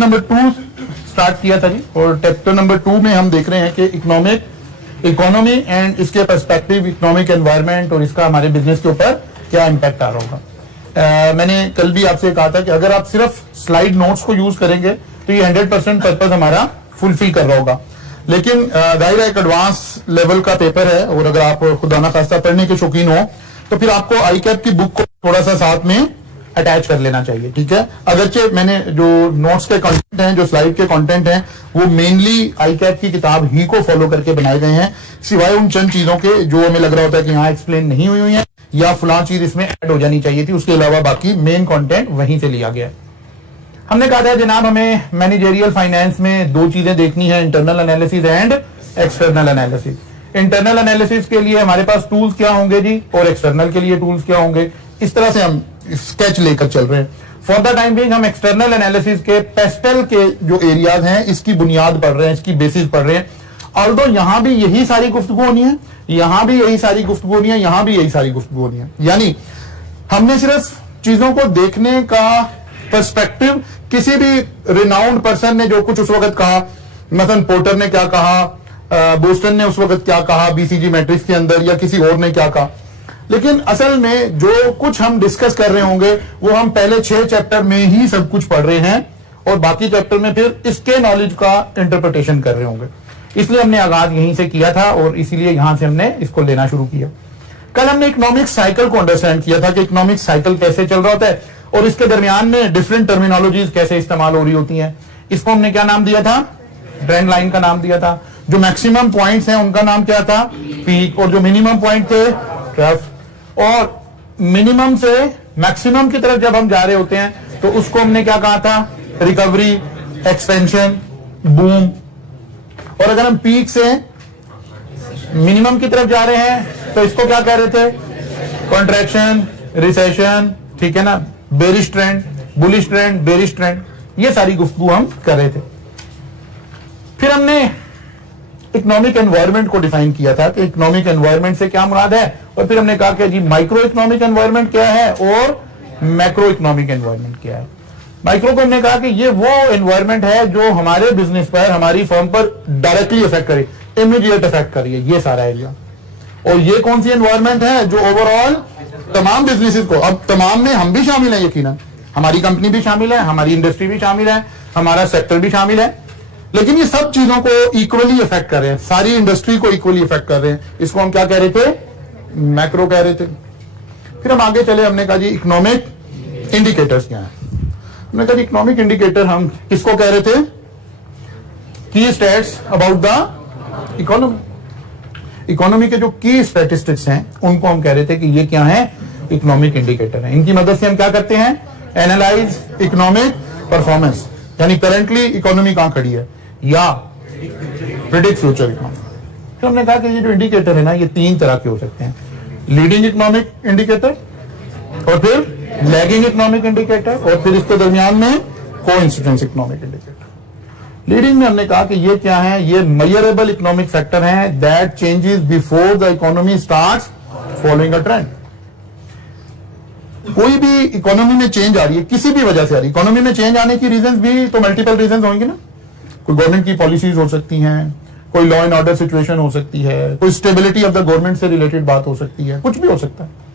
Number 2 start किया था जी, और चैप्टर नंबर 2 में हम देख रहे हैं कि इकोनॉमी एंड इसके पर्सपेक्टिव, इकोनॉमिक एनवायरनमेंट और इसका हमारे बिजनेस के ऊपर क्या इम्पैक्ट आ रहा होगा। मैंने कल भी आपसे कहा था कि अगर आप सिर्फ स्लाइड नोट्स को यूज करेंगे तो ये 100% पर्पज हमारा फुलफिल कर रहा होगा, लेकिन जाहिर है एक एडवांस लेवल का पेपर है और अगर आप खुदा ना खास्ता पढ़ने के शौकीन हो तो फिर आपको ICAP की बुक को थोड़ा सा साथ में अटैच कर लेना चाहिए, ठीक है। अगरचे मैंने जो नोट्स के कंटेंट हैं, जो स्लाइड के कंटेंट हैं, वो मेनली ICAP की किताब ही को फॉलो करके बनाए गए हैं, सिवाय उन चंद चीजों के जो हमें लग रहा होता है कि यहाँ एक्सप्लेन नहीं हुई है या फलां चीज इसमें ऐड हो जानी चाहिए थी, उसके अलावा बाकी मेन कंटेंट वहीं से लिया गया है। हमने कहा था जनाब हमें मैनेजरियल फाइनेंस में दो चीजें देखनी है, internal analysis and external analysis. Internal analysis के लिए हमारे पास टूल्स क्या होंगे जी, और एक्सटर्नल के लिए टूल्स क्या होंगे, इस तरह से हम स्केच लेकर चल रहे हैं। फॉर द टाइम बिंग हम एक्सटर्नल एनालिसिस के पेस्टल के जो एरियाज हैं इसकी बुनियाद पढ़ रहे हैं, इसकी बेसिस पढ़ रहे हैं। ऑल्दो यहां भी यही सारी गुफ्तगू होनी है, यहां भी यही सारी गुफ्तगू होनी है, यहां भी यही सारी गुफ्तगू होनी है। यानी हमने सिर्फ चीजों को देखने का पर्सपेक्टिव, किसी भी रिनाउंड पर्सन ने जो कुछ उस वक्त कहा, मसलन पोर्टर ने क्या कहा, बोस्टन ने उस वक्त क्या कहा BCG मैट्रिक्स के अंदर, या किसी और ने क्या कहा, लेकिन असल में जो कुछ हम डिस्कस कर रहे होंगे वो हम पहले 6 चैप्टर में ही सब कुछ पढ़ रहे हैं और बाकी चैप्टर में फिर इसके नॉलेज का इंटरप्रिटेशन कर रहे होंगे। इसलिए हमने आगाज यहीं से किया था और इसीलिए यहां से हमने इसको लेना शुरू किया। कल हमने इकोनॉमिक साइकिल को अंडरस्टैंड किया था कि इकोनॉमिक साइकिल कैसे चल रहा होता है और इसके दरमियान में डिफरेंट टर्मिनोलॉजीज कैसे इस्तेमाल हो रही होती हैं। इसको हमने क्या नाम दिया था, ट्रेंड लाइन का नाम दिया था। जो मैक्सिमम पॉइंट्स हैं उनका नाम क्या था, पीक, और जो मिनिमम पॉइंट थे ट्रफ। और मिनिमम से मैक्सिमम की तरफ जब हम जा रहे होते हैं तो उसको हमने क्या कहा था, रिकवरी, एक्सपेंशन, बूम। और अगर हम पीक से मिनिमम की तरफ जा रहे हैं तो इसको क्या कह रहे थे, कॉन्ट्रैक्शन, रिसेशन, ठीक है ना, bearish trend, bullish trend, bearish trend, ये सारी गुफ्तगू हम कर रहे थे। फिर हमने इकोनॉमिक एनवायरनमेंट को डिफाइन किया था कि इकोनॉमिक एनवायरनमेंट से क्या मुराद है, और फिर हमने कहा कि जी माइक्रो इकोनॉमिक एनवायरनमेंट क्या है और मैक्रो इकोनॉमिक एनवायरनमेंट क्या है। माइक्रो को हमने कहा कि ये वो एनवायरनमेंट है जो हमारे बिजनेस पर, हमारी फर्म पर डायरेक्टली इफेक्ट करे, इमीडिएट इफेक्ट करिए, ये सारा एरिया। और ये कौन सी एनवायरनमेंट है जो ओवरऑल तमाम बिजनेसेस को, अब तमाम में हम भी शामिल हैं, यकीनन हमारी कंपनी भी शामिल है, हमारी इंडस्ट्री भी शामिल है, हमारा सेक्टर भी शामिल है, लेकिन ये सब चीजों को इक्वली इफेक्ट कर रहे हैं, सारी इंडस्ट्री को इक्वली इफेक्ट कर रहे हैं। इसको हम क्या कह रहे थे, मैक्रो कह रहे थे। फिर हम आगे चले, हमने कहा जी इकोनॉमिक इंडिकेटर्स क्या है। हमने कहा जी इकोनॉमिक इंडिकेटर हम किसको कह रहे थे, की stats about the economy. Economy के जो की स्टैटिस्टिक्स हैं उनको हम कह रहे थे कि ये क्या है, इकोनॉमिक इंडिकेटर है। इनकी मदद से हम क्या करते हैं, एनालाइज इकोनॉमिक परफॉर्मेंस, यानी करंटली इकोनॉमी कहां खड़ी है, या प्रेडिक्ट फ्यूचर इकोनॉमी। फिर हमने कहा कि ये जो इंडिकेटर है ना, ये 3 तरह के हो सकते हैं, लीडिंग इकोनॉमिक इंडिकेटर, और फिर लैगिंग इकोनॉमिक इंडिकेटर, और फिर इसके दरमियान में कोइंसिडेंस इकोनॉमिक इंडिकेटर। लीडिंग में हमने कहा कि ये क्या है, ये मेजरेबल इकोनॉमिक फैक्टर हैं that changes before the economy starts following a trend. कोई भी इकोनॉमी में चेंज आ रही है, किसी भी वजह से आ रही है, इकोनॉमी में चेंज आने की रीजंस भी तो मल्टीपल रीजंस होंगे ना, कोई गवर्नमेंट की पॉलिसीज हो सकती हैं, कोई लॉ एंड ऑर्डर सिचुएशन हो सकती है, कोई स्टेबिलिटी ऑफ द गवर्नमेंट से रिलेटेड बात हो सकती है, कुछ भी हो सकता है।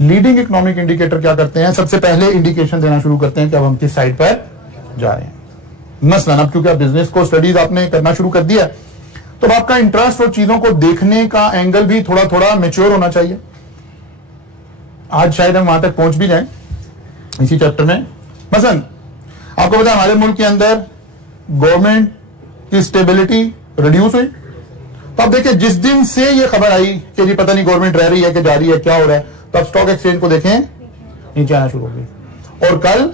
लीडिंग इकोनॉमिक इंडिकेटर क्या करते हैं, सबसे पहले इंडिकेशन देना शुरू करते हैं कि अब हम किस साइड पर जा रहे हैं। मसलन अब क्योंकि आप बिजनेस को स्टडीज आपने करना शुरू कर दिया तो आपका इंटरेस्ट और चीजों को देखने का एंगल भी थोड़ा थोड़ा मैच्योर होना चाहिए। आज शायद हम वहां तक पहुंच भी जाएं इसी चैप्टर में। मसलन आपको पता है हमारे मुल्क के अंदर गवर्नमेंट की स्टेबिलिटी रिड्यूस हुई, तो आप देखिए जिस दिन से ये खबर आई कि जी पता नहीं गवर्नमेंट रह रही है कि जा रही है, क्या हो रहा है, तो आप स्टॉक एक्सचेंज को देखें नीचे आना शुरू हो गई, और कल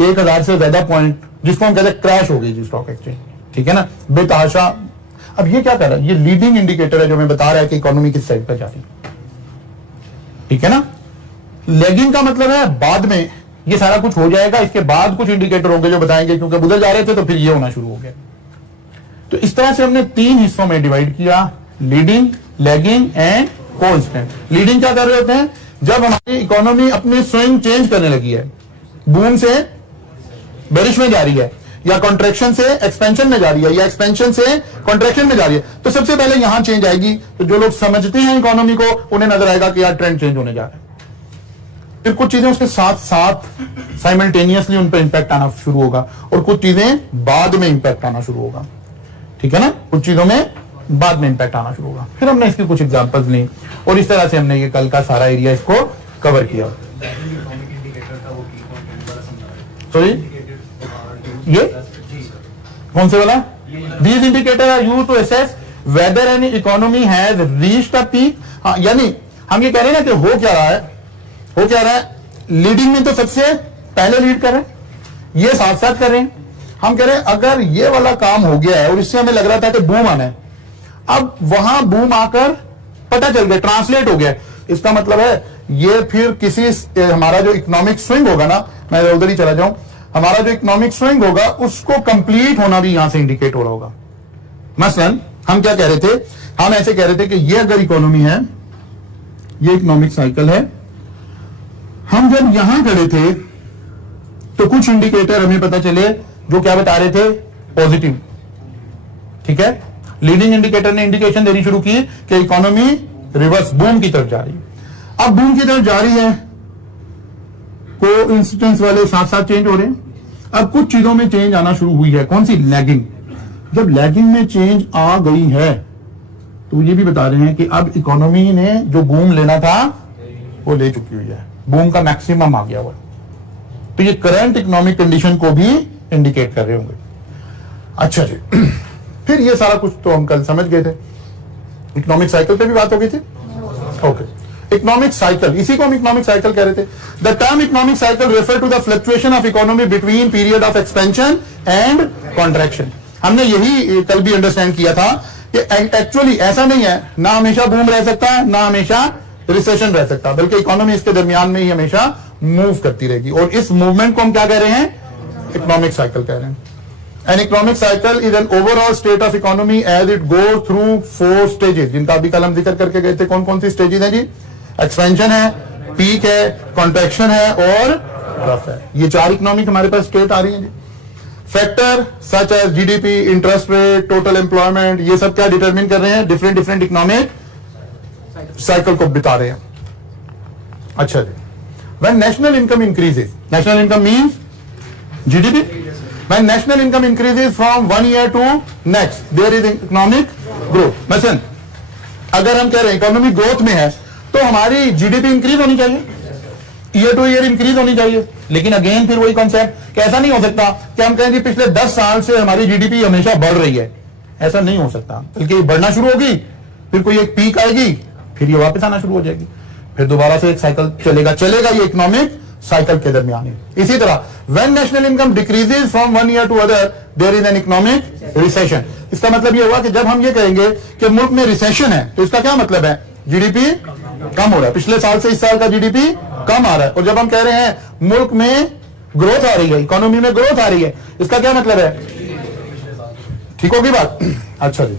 1000 से ज्यादा पॉइंट, जिसको हम कहते हैं क्रैश हो गई जी स्टॉक एक्सचेंज, ठीक है ना, बेतहाशा। अब ये क्या कर रहा है, ये लीडिंग इंडिकेटर है जो हमें बता रहा है कि इकोनॉमी किस साइड पर जा रही है, ठीक है ना। लैगिंग का मतलब है बाद में ये सारा कुछ हो जाएगा, इसके बाद कुछ इंडिकेटर होंगे जो बताएंगे क्योंकि उधर जा रहे थे तो फिर ये होना शुरू हो गया। तो इस तरह से हमने 3 हिस्सों में डिवाइड किया, leading, lagging and coincident. Leading क्या कर रहे होते हैं, जब हमारी इकोनॉमी अपनी स्विंग चेंज करने लगी है, बूम से बेरिश में जा रही है, या कॉन्ट्रैक्शन से एक्सपेंशन में जा रही है, या एक्सपेंशन से कॉन्ट्रैक्शन में जा रही है, तो सबसे पहले यहां चेंज आएगी। तो जो लोग समझते हैं इकोनॉमी को, उन्हें नजर आएगा कि यार ट्रेंड चेंज होने जा रहा है। फिर कुछ चीजें उसके साथ साथ साइमल्टेनियसली उन पर इंपैक्ट आना शुरू होगा, और कुछ चीजें बाद में इंपैक्ट आना शुरू होगा। ठीक है ना, कुछ चीजों में बाद में इंपैक्ट आना शुरू होगा। फिर हमने इसकी कुछ एग्जांपल्स ली, और इस तरह से हमने ये कल का सारा एरिया इसको कवर किया। सॉरी, ये कौन से वाला? These indicators are used to assess whether any economy has reached a peak। हाँ, यानी हम ये कह रहे हैं ना कि हो क्या रहा है, लीडिंग में तो सबसे पहले लीड कर रहे हैं, ये साथ साथ कर रहे हैं। हम कह रहे हैं अगर ये वाला काम हो गया है और इससे हमें लग रहा था कि बूम आना है, अब वहां बूम आकर पता चल गया, ट्रांसलेट हो गया, इसका मतलब है ये फिर किसी हमारा जो इकोनॉमिक स्विंग होगा ना, मैं उधर ही चला जाऊं, हमारा जो इकोनॉमिक स्विंग होगा उसको कंप्लीट होना भी यहां से इंडिकेट हो रहा होगा। मसलन हम क्या कह रहे थे, हम ऐसे कह रहे थे कि ये अगर इकोनॉमी है, ये इकोनॉमिक साइकिल है, हम जब यहां खड़े थे तो कुछ इंडिकेटर हमें पता चले जो क्या बता रहे थे, पॉजिटिव। ठीक है, लीडिंग इंडिकेटर ने इंडिकेशन देनी शुरू की कि इकोनॉमी रिवर्स बूम की तरफ जा रही है। अब बूम की तरफ जा रही है, कोइंसिडेंस वाले साथ साथ चेंज हो रहे हैं। अब कुछ चीजों में चेंज आना शुरू हुई है, कौन सी? लैगिंग। जब लैगिंग में चेंज आ गई है तो ये भी बता रहे हैं कि अब इकोनॉमी ने जो बूम लेना था वो ले चुकी हुई है, बूम का मैक्सिमम आ गया हुआ। तो ये करंट इकोनॉमिक कंडीशन को भी इंडिकेट कर रहे होंगे। अच्छा जी, फिर ये सारा कुछ तो हम कल समझ गए थे। इकोनॉमिक साइकिल पे भी बात हो गई थी। ओके, इकोनॉमिक साइकिल, इसी को हम इकोनॉमिक साइकिल कह रहे थे। The term economic cycle refer to the fluctuation of economy between period of expansion and contraction. हमने यही कल भी अंडरस्टैंड किया था कि एक्चुअली ऐसा नहीं है, ना हमेशा बूम रह सकता है, ना हमेशा रिसेशन रह सकता, बल्कि इकोनॉमी इसके दरमियान में ही हमेशा मूव करती रहेगी। और इस मूवमेंट को हम क्या कह रहे हैं? इकोनॉमिक साइकिल कह रहे हैं। An economic cycle is an overall state of economy as it goes through 4 stages, जिनका अभी कल हम जिक्र करके गए थे। कौन कौन सी स्टेजेस हैं जी? एक्सपेंशन है, पीक है, कॉन्ट्रैक्शन है और रफ है। ये 4 इकोनॉमिक हमारे पास स्टेट आ रही हैं जी। Factor such as GDP, interest rate, total employment, ये सब क्या डिटरमिन कर रहे हैं? डिफरेंट इकोनॉमिक साइकिल को बिता रहे हैं। अच्छा जी, when national income increases, national income means GDP, when national income increases from one year to next there is economic growth। मसलन अगर हम कह रहे हैं इकोनॉमिक ग्रोथ में है तो हमारी जीडीपी इंक्रीज होनी चाहिए, ईयर टू ईयर इंक्रीज होनी चाहिए। लेकिन अगेन फिर वही कॉन्सेप्ट कि ऐसा नहीं हो सकता कि हम कहें कि पिछले 10 साल से हमारी जीडीपी हमेशा बढ़ रही है, ऐसा नहीं हो सकता। बल्कि बढ़ना शुरू होगी, फिर कोई एक पीक आएगी, फिर ये वापस आना शुरू हो जाएगी, फिर दोबारा से एक साइकिल चलेगा ये इकोनॉमिक साइकिल के दरमियान है। इसी तरह when national income decreases from one year to other there is an economic recession. इसका मतलब ये हुआ कि जब हम ये कहेंगे कि मुल्क में रिसेशन है तो इसका क्या मतलब है? जीडीपी कम हो रहा है, पिछले साल से इस साल का जीडीपी कम आ रहा है। और जब हम कह रहे हैं मुल्क में ग्रोथ आ रही है, इकोनॉमी में ग्रोथ आ रही है, इसका क्या मतलब है? ठीक होगी बात? अच्छा जी,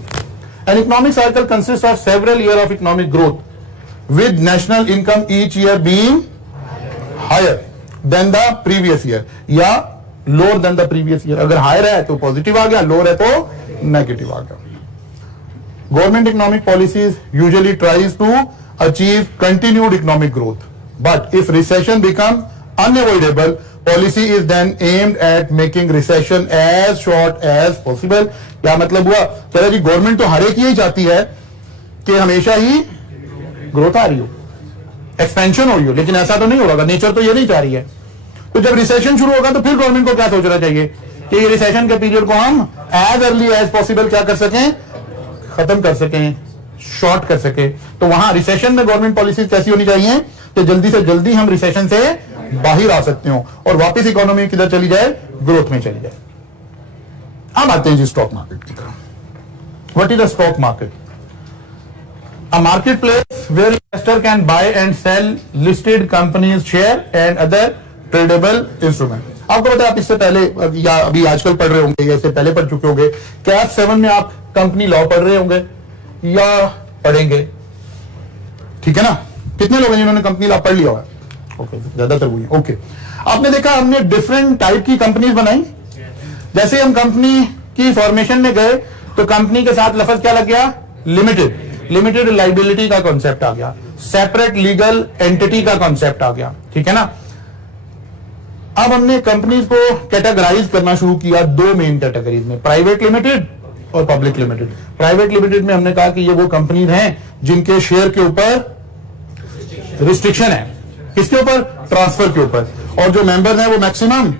an economic cycle consist of several year of economic growth with national income each year being higher than the previous year या lower than the previous year. अगर हायर है तो पॉजिटिव आ गया, लोअर है तो नेगेटिव आ गया। Government economic policies usually tries to achieve continued economic growth, but if recession become unavoidable policy is then aimed at making recession as short as possible. क्या मतलब हुआ? चलो जी, गवर्नमेंट तो हर एक यही चाहती है कि हमेशा ही ग्रोथ आ रही हो, एक्सपेंशन हो रही हो, लेकिन ऐसा तो नहीं होगा, नेचर तो ये नहीं चाह रही है। तो जब रिसेशन शुरू होगा तो फिर गवर्नमेंट को क्या सोचना चाहिए कि रिसेशन के पीरियड को हम एज अर्ली एज पॉसिबल क्या कर सकें? खत्म कर सकें, शॉर्ट कर सके। तो वहां रिसेशन में गवर्नमेंट पॉलिसी कैसी होनी चाहिए कि जल्दी से जल्दी हम रिसेशन से बाहर आ सकते हो और वापस इकोनॉमी किधर चली जाए? ग्रोथ में चली जाए। अब आते हैं जी स्टॉक मार्केट की तरफ। What is the stock market? A marketplace where investor can buy and sell listed companies share and other tradable instrument। आपको पता है, आप इससे पहले या अभी आजकल पढ़ रहे होंगे या इससे पहले पढ़ चुके होंगे। कैप 7 में आप कंपनी लॉ पढ़ रहे होंगे या पढ़ेंगे, ठीक है ना? कितने लोग हैं जिन्होंने कंपनी लॉ पढ़ लिया हुआ है? ओके, ज्यादातर हुई। ओके, आपने देखा हमने डिफरेंट टाइप की कंपनीज बनाई। जैसे हम कंपनी की फॉर्मेशन में गए तो कंपनी के साथ लफ्ज क्या लग गया? लिमिटेड। लिमिटेड लाइबिलिटी का कॉन्सेप्ट आ गया, सेपरेट लीगल एंटिटी का कॉन्सेप्ट आ गया, ठीक है ना। अब हमने कंपनीज को कैटेगराइज करना शुरू किया दो मेन कैटेगरीज में, प्राइवेट लिमिटेड और पब्लिक लिमिटेड। प्राइवेट लिमिटेड में हमने कहा कि ये वो कंपनीज हैं जिनके शेयर के ऊपर रिस्ट्रिक्शन है। किसके ऊपर? ट्रांसफर के ऊपर। और जो मेंबर्स हैं वो मैक्सिमम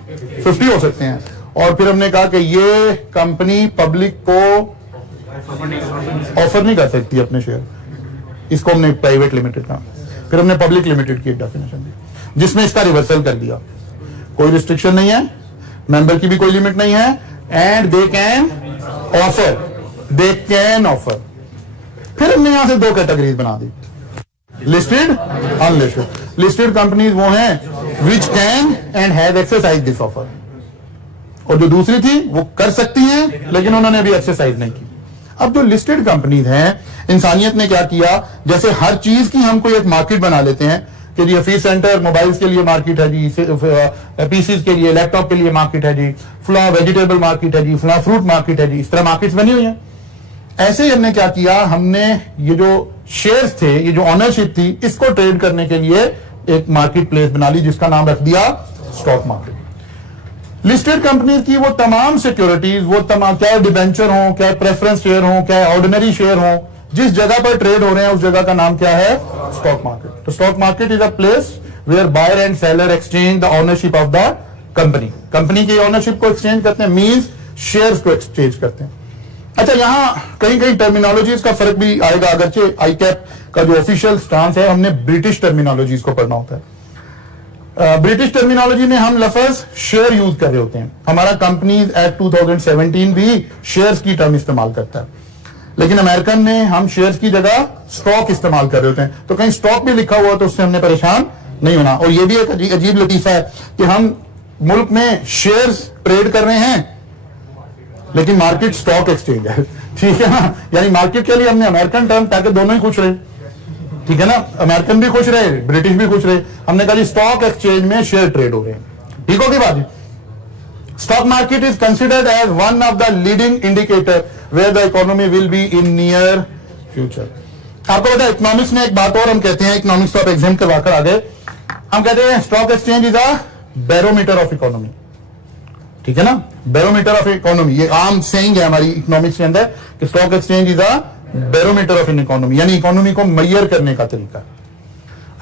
50 हो सकते हैं। और फिर हमने कहा कि ये कंपनी पब्लिक को ऑफर नहीं कर सकती अपने शेयर, इसको हमने प्राइवेट लिमिटेड कहा। फिर हमने पब्लिक लिमिटेड की एक डेफिनेशन दी जिसमें इसका रिवर्सल कर दिया, कोई रिस्ट्रिक्शन नहीं है, मेंबर की भी कोई लिमिट नहीं है, एंड दे कैन ऑफर। फिर हमने यहां से दो कैटेगरीज बना दी, लिस्टेड, अनलिस्टेड। लिस्टेड कंपनीज वो हैं which can and have exercise this offer, और जो दूसरी थी वो कर सकती हैं लेकिन उन्होंने अभी एक्सरसाइज नहीं की। अब जो लिस्टेड कंपनीज हैं, इंसानियत ने क्या किया, जैसे हर चीज की हम कोई एक मार्केट बना लेते हैं कि जी ऑफिस सेंटर मोबाइल्स के लिए मार्केट है जी, पीसीज के लिए, लैपटॉप के लिए मार्केट है जी, फला वेजिटेबल मार्केट है जी, फला फ्रूट मार्केट है जी, इस तरह मार्केट्स बनी हुई हैं। ऐसे ही हमने क्या किया, हमने ये जो शेयर्स थे, ये जो ऑनरशिप थी, इसको ट्रेड करने के लिए एक मार्केट प्लेस बना ली जिसका नाम रख दिया स्टॉक मार्केट। लिस्टेड कंपनीज की वो तमाम सिक्योरिटीज, वो तमाम, चाहे डिबेंचर हो, चाहे प्रेफरेंस शेयर हो, चाहे ऑर्डिनरी शेयर हो, जिस जगह पर ट्रेड हो रहे हैं उस जगह का नाम क्या है? Stock market. तो stock market is a place where buyer and seller exchange the ownership of the company. Company की ऑनरशिप को एक्सचेंज करते हैं, मींस शेयर्स को एक्सचेंज करते हैं। अच्छा, यहां कहीं कहीं टर्मिनोलॉजीज का फर्क भी आएगा, अगरचे आईकैप का जो ऑफिशियल स्टांस है, हमने ब्रिटिश टर्मिनोलॉजीज को पढ़ना होता है। ब्रिटिश टर्मिनोलॉजी में हम लफ्ज शेयर यूज कर रहे होते हैं। हमारा कंपनीज एक्ट 2017 भी शेयर्स की टर्म इस्तेमाल करता है, लेकिन अमेरिकन ने हम शेयर्स की जगह स्टॉक इस्तेमाल कर रहे होते हैं। तो कहीं स्टॉक भी लिखा हुआ तो उससे हमने परेशान नहीं होना। और ये भी एक अजीब लतीफा है कि हम मुल्क में शेयर्स ट्रेड कर रहे हैं लेकिन मार्केट स्टॉक एक्सचेंज है, ठीक है ना। यानी मार्केट के लिए हमने अमेरिकन टर्म, ताकि दोनों ही खुश रहे, ठीक है ना, अमेरिकन भी खुश रहे, ब्रिटिश भी खुश रहे। हमने कहा जी स्टॉक एक्सचेंज में शेयर ट्रेड हो रहे हैं, ठीक होगी बात। Stock market is considered as one of the leading indicator where the economy will be in near future. आपको पता है इकोनॉमिक्स में एक बात और हम कहते हैं, इकोनॉमिक्स को आप एग्जाम करवाकर आ गए, हम कहते हैं stock exchange is a barometer of economy, ठीक है ना, बैरोमीटर ऑफ इकोनॉमी। ये आम सेइंग है हमारी इकोनॉमिक्स के अंदर कि stock exchange is a barometer of in economy, यानी इकोनॉमी को मेजर करने का तरीका।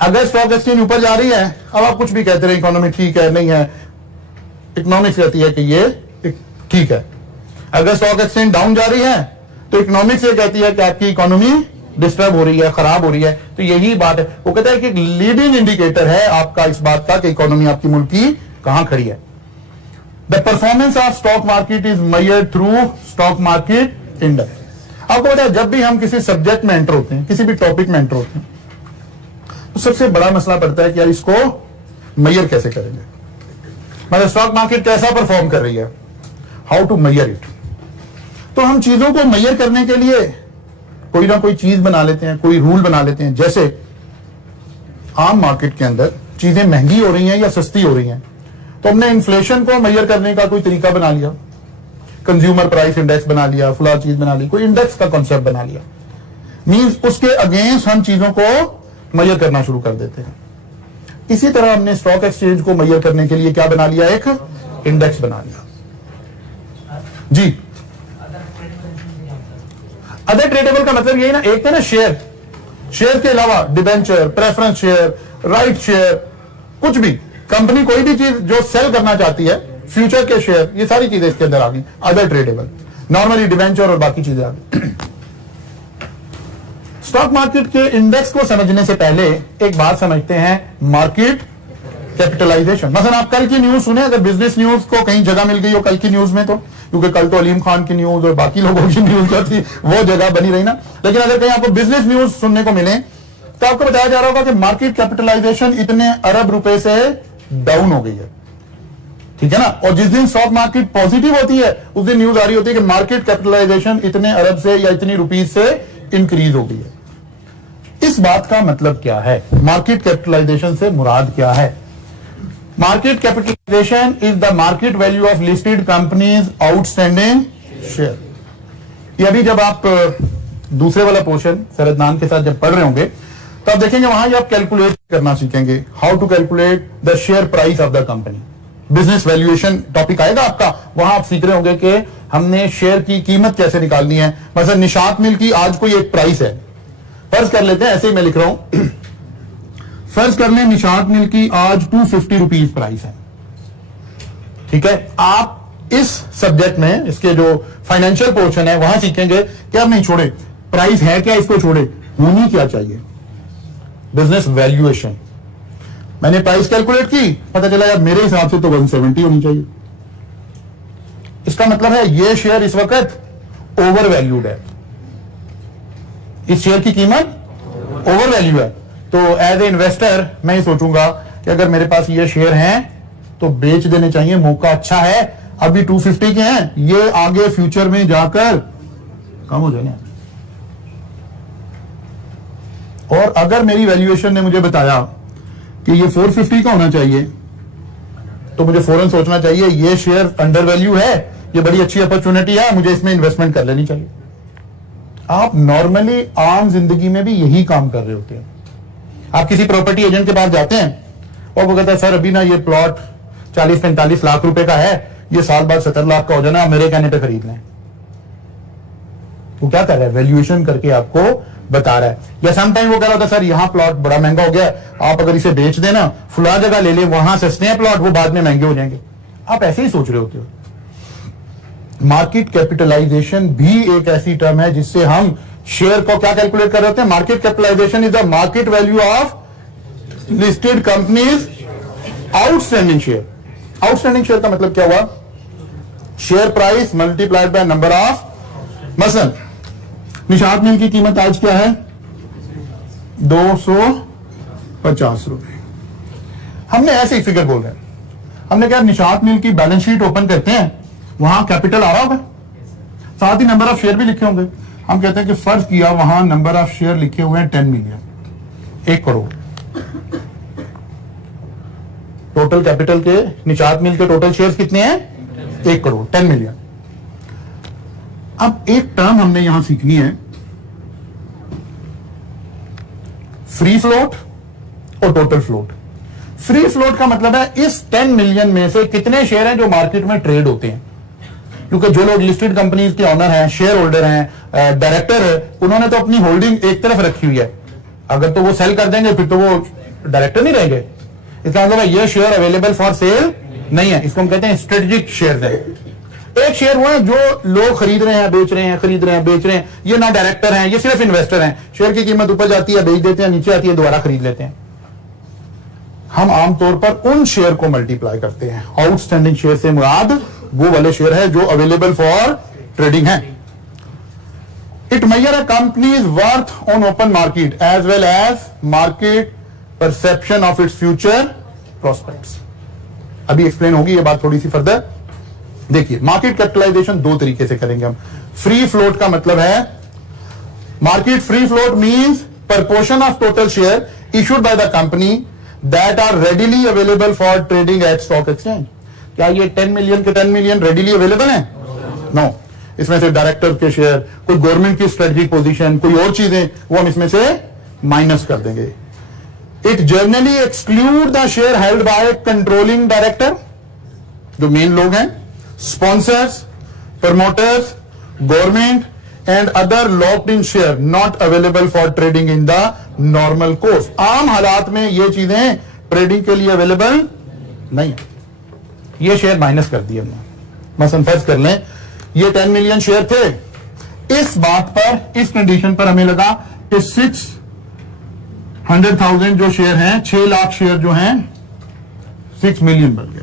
अगर स्टॉक एक्सचेंज ऊपर जा रही है, अब आप कुछ भी कहते रहे इकोनॉमी ठीक है नहीं है, इकोनॉमिक्स कहती है कि ये ठीक है। अगर स्टॉक एक्सचेंज डाउन जा रही है तो इकोनॉमिक्स ये कहती है कि आपकी इकोनॉमी डिस्टर्ब हो रही है, खराब हो रही है। तो यही बात है, वो कहता है कि लीडिंग इंडिकेटर है आपका इस बात का कि इकोनॉमी आपकी मुल्क की कहां खड़ी है। The performance of stock market is measured through stock market index. आपको पता है जब भी हम किसी सब्जेक्ट में एंटर होते हैं, किसी भी टॉपिक में एंटर होते हैं, तो सबसे बड़ा मसला पड़ता है कि यार इसको मेजर कैसे करेंगे, मतलब स्टॉक मार्केट कैसा परफॉर्म कर रही है, हाउ टू मेजर इट। तो हम चीजों को मेजर करने के लिए कोई ना कोई चीज बना लेते हैं, कोई रूल बना लेते हैं। जैसे आम मार्केट के अंदर चीजें महंगी हो रही हैं या सस्ती हो रही हैं, तो हमने इन्फ्लेशन को मेजर करने का कोई तरीका बना लिया, कंज्यूमर प्राइस इंडेक्स बना लिया, फुला चीज बना ली, कोई इंडेक्स का कॉन्सेप्ट बना लिया। मींस उसके अगेंस्ट हम चीजों को मेजर करना शुरू कर देते हैं। इसी तरह हमने स्टॉक एक्सचेंज को मेजर करने के लिए क्या बना लिया, एक इंडेक्स बना लिया जी। अदर ट्रेडेबल का मतलब यही ना, एक था ना शेयर, शेयर के अलावा debenture, preference share, right share, कुछ भी कंपनी कोई भी चीज जो सेल करना चाहती है, फ्यूचर के शेयर, ये सारी चीजें इसके अंदर आ गई। अदर ट्रेडेबल, नॉर्मली डिबेंचर और बाकी चीजें आ गई। स्टॉक मार्केट के इंडेक्स को समझने से पहले एक बात समझते हैं, मार्केट कैपिटलाइजेशन। मतलब आप कल की न्यूज सुने, अगर बिजनेस न्यूज को कहीं जगह मिल गई हो कल की न्यूज में, तो क्योंकि कल तो अलीम खान की न्यूज और बाकी लोगों की न्यूज जो थी वो जगह बनी रही ना, लेकिन अगर कहीं आपको बिजनेस न्यूज सुनने को मिले तो आपको बताया जा रहा होगा कि मार्केट कैपिटलाइजेशन इतने अरब रुपए से डाउन हो गई है, ठीक है ना। और जिस दिन स्टॉक मार्केट पॉजिटिव होती है उस दिन न्यूज आ रही होती है कि मार्केट कैपिटलाइजेशन इतने अरब से या इतनी रुपीज से इंक्रीज हो गई है। इस बात का मतलब क्या है, मार्केट कैपिटलाइजेशन से मुराद क्या है? Market capitalization is the market value of listed companies outstanding share. ये अभी जब आप दूसरे वाला पोर्शन सरदनान के साथ जब पढ़ रहे होंगे तो आप देखेंगे वहां आप कैलकुलेट करना सीखेंगे, how to calculate the share price of the company. Business valuation topic आएगा आपका, वहां आप सीख रहे होंगे कि हमने शेयर की कीमत कैसे निकालनी है। मतलब निशात मिल की आज कोई एक प्राइस है, फर्ज कर लेते हैं, ऐसे ही मैं लिख रहा हूं, फर्ज कर लें निशात मिल की आज 250 रुपीज प्राइस है, ठीक है। आप इस सब्जेक्ट में इसके जो फाइनेंशियल पोर्शन है वहां सीखेंगे कि अब नहीं छोड़े प्राइस है क्या, इसको छोड़े होनी क्या चाहिए, बिजनेस वैल्यूएशन। मैंने प्राइस कैलकुलेट की, पता चला यार मेरे हिसाब से तो 170 होनी चाहिए। इसका मतलब है ये शेयर इस वक्त ओवर वैल्यूड है, इस शेयर की कीमत ओवर वैल्यू है। तो एज ए इन्वेस्टर मैं ये सोचूंगा कि अगर मेरे पास ये शेयर हैं तो बेच देने चाहिए, मौका अच्छा है, अभी 250 के हैं, ये आगे फ्यूचर में जाकर कम हो जाएंगे। और अगर मेरी वैल्यूएशन ने मुझे बताया कि ये 450 का होना चाहिए तो मुझे फौरन सोचना चाहिए ये शेयर अंडर वैल्यू है, ये बड़ी अच्छी अपॉर्चुनिटी है, मुझे इसमें इन्वेस्टमेंट कर लेनी चाहिए। आप नॉर्मली आम जिंदगी में भी यही काम कर रहे होते हैं। आप किसी प्रॉपर्टी एजेंट के पास जाते हैं और वो कहता है सर अभी ना ये प्लॉट 40-45 लाख रुपए का है, ये साल बाद 70 लाख का हो जाना, मेरे कहने पे खरीद लें। वो क्या कर रहा है, वैल्यूएशन करके आपको बता रहा है। या समटाइम वो कह रहा था सर यहाँ प्लॉट बड़ा महंगा हो गया, आप अगर इसे बेच देना फुला जगह ले ले, वहां सस्ते हैं प्लॉट, वो बाद में महंगे हो जाएंगे। आप ऐसे ही सोच रहे होते हो। मार्केट कैपिटलाइजेशन भी एक ऐसी टर्म है जिससे हम शेयर को क्या कैलकुलेट कर रहे होते हैं। Market capitalization is the market value of listed companies outstanding share. Outstanding share का मतलब क्या हुआ, share price multiplied by number of. मसलन निशात मिल की कीमत आज क्या है, 250 रुपए। हमने ऐसे ही फिगर बोल रहे हैं, हमने क्या निशात मिल की बैलेंस शीट ओपन करते हैं, वहां कैपिटल आ रहा होगा, साथ ही नंबर ऑफ शेयर भी लिखे होंगे। हम कहते हैं कि फर्ज किया वहां नंबर ऑफ शेयर लिखे हुए हैं 10 मिलियन, 1 करोड़। टोटल कैपिटल के निशात मिल के टोटल शेयर्स कितने हैं, 1 करोड़, 10 मिलियन। अब एक टर्म हमने यहां सीखनी है, फ्री फ्लोट और टोटल फ्लोट। फ्री फ्लोट का मतलब है इस 10 मिलियन में से कितने शेयर हैं जो मार्केट में ट्रेड होते हैं। क्योंकि जो लोग लिस्टेड कंपनीज के ऑनर हैं, शेयर होल्डर हैं, डायरेक्टर है, उन्होंने तो अपनी होल्डिंग एक तरफ रखी हुई है, अगर तो वो सेल कर देंगे फिर तो वो डायरेक्टर नहीं रहेंगे। इसका मतलब है ये शेयर अवेलेबल फॉर सेल नहीं है, इसको हम कहते हैं स्ट्रेटेजिक शेयर है। एक शेयर वो है जो लोग खरीद रहे हैं, बेच रहे हैं, खरीद रहे हैं, बेच रहे हैं, ये ना डायरेक्टर हैं, ये सिर्फ इन्वेस्टर हैं। शेयर की कीमत ऊपर जाती है, बेच देते हैं, नीचे आती है, दोबारा खरीद लेते हैं। हम आमतौर पर उन शेयर को मल्टीप्लाई करते हैं। आउटस्टैंडिंग शेयर से मुराद वो वाले शेयर है जो अवेलेबल फॉर ट्रेडिंग है। It measure a company's worth on open market as well as market perception of its future prospects. अभी एक्सप्लेन होगी ये बात थोड़ी सी फर्दर। देखिए मार्केट कैपिटलाइजेशन दो तरीके से करेंगे हम। फ्री फ्लोट का मतलब है, market free float means proportion of total share issued by the company that are readily available for trading at stock exchange। क्या ये 10 मिलियन के 10 मिलियन रेडिली अवेलेबल है? नो। इसमें से डायरेक्टर के शेयर, कोई गवर्नमेंट की स्ट्रेटेजिक पोजीशन, कोई और चीजें, वो हम इसमें से माइनस कर देंगे। It generally exclude the share held by controlling director, जो मेन लोग हैं, sponsors, promoters, government and other locked in share not available for trading in the normal course। आम हालात में ये चीजें ट्रेडिंग के लिए अवेलेबल नहीं है। ये शेयर माइनस कर दिए हमने। मसलन फर्ज कर लें ये 10 मिलियन शेयर थे, इस बात पर, इस कंडीशन पर हमें लगा कि 600,000 जो शेयर हैं, 6 लाख शेयर जो हैं, 6 मिलियन बल्कि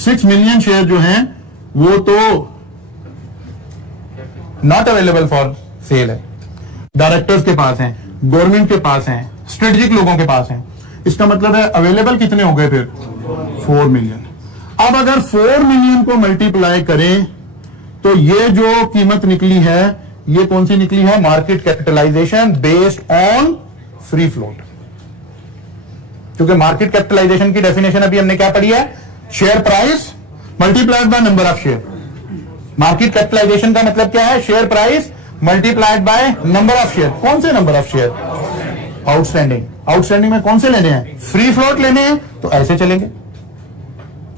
6 मिलियन शेयर जो हैं वो तो नॉट अवेलेबल फॉर सेल है। डायरेक्टर्स के पास हैं, गवर्नमेंट के पास हैं, स्ट्रेटेजिक लोगों के पास हैं। इसका मतलब है अवेलेबल कितने हो गए फिर? 4 मिलियन। अब अगर 4 मिलियन को मल्टीप्लाई करें तो ये जो कीमत निकली है ये कौन सी निकली है? Market capitalization based on free float. क्योंकि मार्केट कैपिटलाइजेशन की डेफिनेशन अभी हमने क्या पढ़ी है, share price multiplied by number of share. Market capitalization का मतलब क्या है, share price multiplied by number of share. कौन से number of share, outstanding. Outstanding में कौन से लेने हैं, फ्री फ्लोट लेने हैं, तो ऐसे चलेंगे।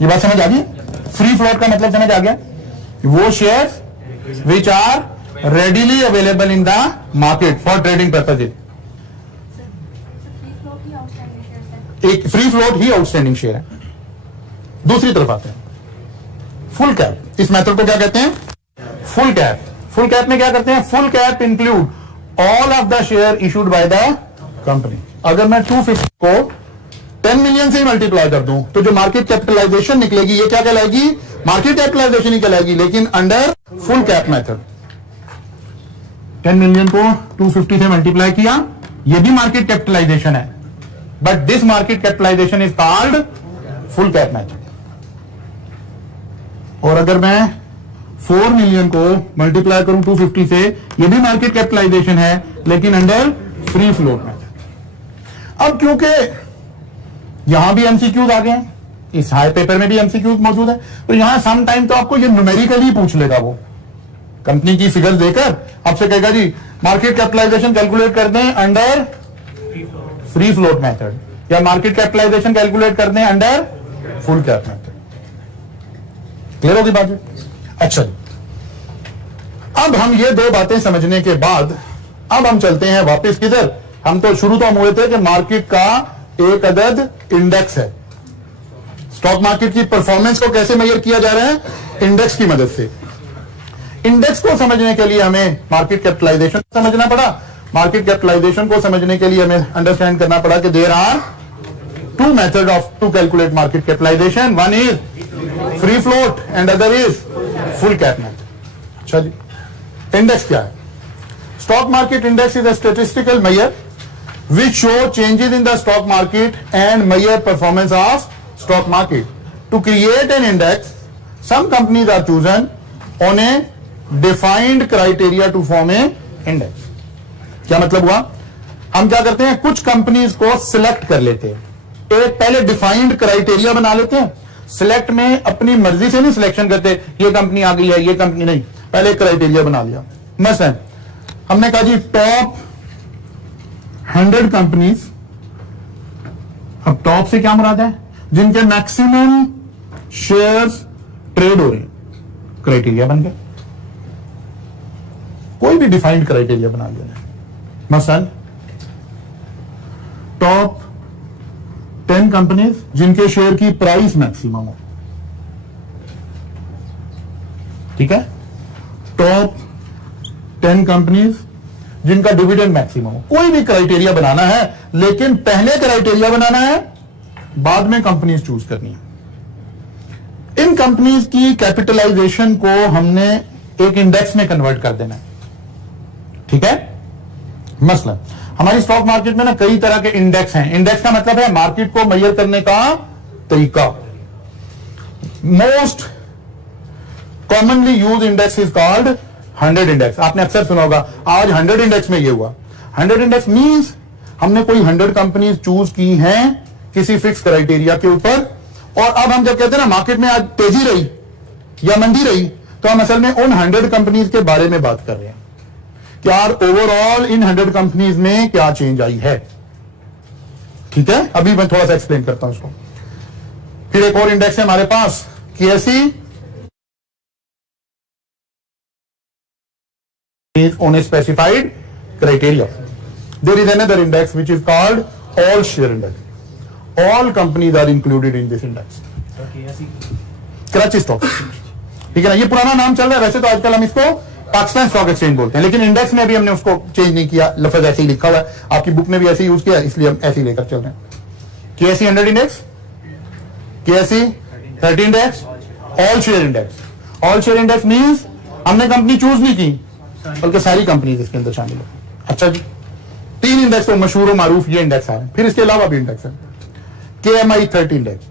ये बात समझ आ गई, फ्री फ्लोट का मतलब समझ आ गया, वो shares which are readily available in the market for trading purposes. एक फ्री फ्लोट ही आउटस्टैंडिंग शेयर है। दूसरी तरफ आते हैं फुल कैप। इस मेथड को क्या कहते हैं, फुल कैप। फुल कैप में क्या करते हैं, full cap include all of the share issued by the company. अगर मैं 250 को 10 मिलियन से ही मल्टीप्लाई कर दूं तो जो मार्केट कैपिटलाइजेशन निकलेगी ये क्या कहलाएगी, मार्केट कैपिटलाइजेशन ही कहलाएगी, लेकिन under full cap method. 10 million को 250 से मल्टीप्लाई किया, ये भी मार्केट कैपिटलाइजेशन है, but this market capitalization is called full cap method. और अगर मैं 4 मिलियन को मल्टीप्लाई करूं 250 से, ये भी मार्केट कैपिटलाइजेशन है, लेकिन अंडर फ्री फ्लोट मेथड। अब क्योंकि यहां भी एमसीक्यूज आ गए हैं, इस हाई पेपर में भी एमसीक्यूज मौजूद है, तो यहां सम टाइम तो आपको ये न्यूमेरिकली पूछ लेगा, वो कंपनी की फिगर देकर आपसे कहेगा जी मार्केट कैपिटलाइजेशन कैलकुलेट कर दें अंडर फ्री फ्लोट मेथड, या मार्केट कैपिटलाइजेशन कैलकुलेट कर दें under full cap method. Clear होगी बात? अच्छा, अब हम ये दो बातें समझने के बाद अब हम चलते हैं वापस किधर, हम तो शुरू तो हम हुए थे कि मार्केट का एक अदद इंडेक्स है, स्टॉक मार्केट की परफॉर्मेंस को कैसे मेजर किया जा रहा है, इंडेक्स की मदद से। इंडेक्स को समझने के लिए हमें मार्केट कैपिटलाइजेशन समझना पड़ा। मार्केट कैपिटलाइजेशन को समझने के लिए हमें अंडरस्टैंड करना पड़ा कि there are two method of to calculate market capitalization, one is free float and other is full cap method. अच्छा जी, इंडेक्स क्या है? Stock market index is a statistical measure which show changes in the stock market and measure performance of stock market. To create an index, some companies are chosen on a defined criteria to form a index. क्या मतलब हुआ? हम क्या करते हैं, कुछ companies को select कर लेते हैं, एक पहले डिफाइंड क्राइटेरिया बना लेते हैं। सिलेक्ट में अपनी मर्जी से नहीं सिलेक्शन करते, ये कंपनी आ गई है, ये कंपनी नहीं, पहले क्राइटेरिया बना लिया। मसलन हमने कहा जी टॉप 100 कंपनीज, अब टॉप से क्या मुराद है, जिनके मैक्सिमम शेयर्स ट्रेड हो रहे हैं, क्राइटेरिया बन गया। कोई भी डिफाइंड क्राइटेरिया बना लिया, मसलन टॉप 10 कंपनीज जिनके शेयर की प्राइस मैक्सिमम हो, ठीक है। टॉप 10 कंपनीज जिनका डिविडेंड मैक्सिमम हो। कोई भी क्राइटेरिया बनाना है, लेकिन पहले क्राइटेरिया बनाना है, बाद में कंपनीज चूज करनी है। इन कंपनीज की कैपिटलाइजेशन को हमने एक इंडेक्स में कन्वर्ट कर देना है, ठीक है। मसलन हमारी स्टॉक मार्केट में ना कई तरह के इंडेक्स हैं। इंडेक्स का मतलब है मार्केट को मेजर करने का तरीका। Most commonly use index is called 100 index. आपने अक्सर सुना होगा आज 100 इंडेक्स में ये हुआ। 100 इंडेक्स मींस हमने कोई 100 कंपनीज चूज की हैं किसी फिक्स क्राइटेरिया के ऊपर, और अब हम जब कहते हैं ना मार्केट में आज तेजी रही या मंदी रही, तो हम असल में उन 100 कंपनीज के बारे में बात कर रहे हैं कि यार ओवरऑल इन 100 कंपनीज में क्या चेंज आई है, ठीक है। अभी मैं थोड़ा सा एक्सप्लेन करता हूं उसको। फिर एक और इंडेक्स है हमारे पास, KSE is on a specified criteria. There is another index which is called all share index. All companies are included in this index. Karachi stock, ठीक है ना, ये पुराना नाम चल रहा है। वैसे तो आजकल हम इसको पाकिस्तान स्टॉक एक्सचेंज बोलते हैं, लेकिन इंडेक्स में भी हमने उसको चेंज नहीं किया, लफ्ज ऐसे ही लिखा हुआ है, आपकी बुक में भी ऐसे यूज किया, इसलिए हम ऐसे ही लेकर चल रहे हैं। KSE 100 index, KSE 30 index, all share index. All share index means हमने कंपनी चूज नहीं की, बल्कि सारी कंपनीज इसके अंदर शामिल है। अच्छा जी, 3 इंडेक्स तो मशहूर और मारूफ ये इंडेक्स है। फिर इसके अलावा भी इंडेक्स है। KMI 30 इंडेक्स,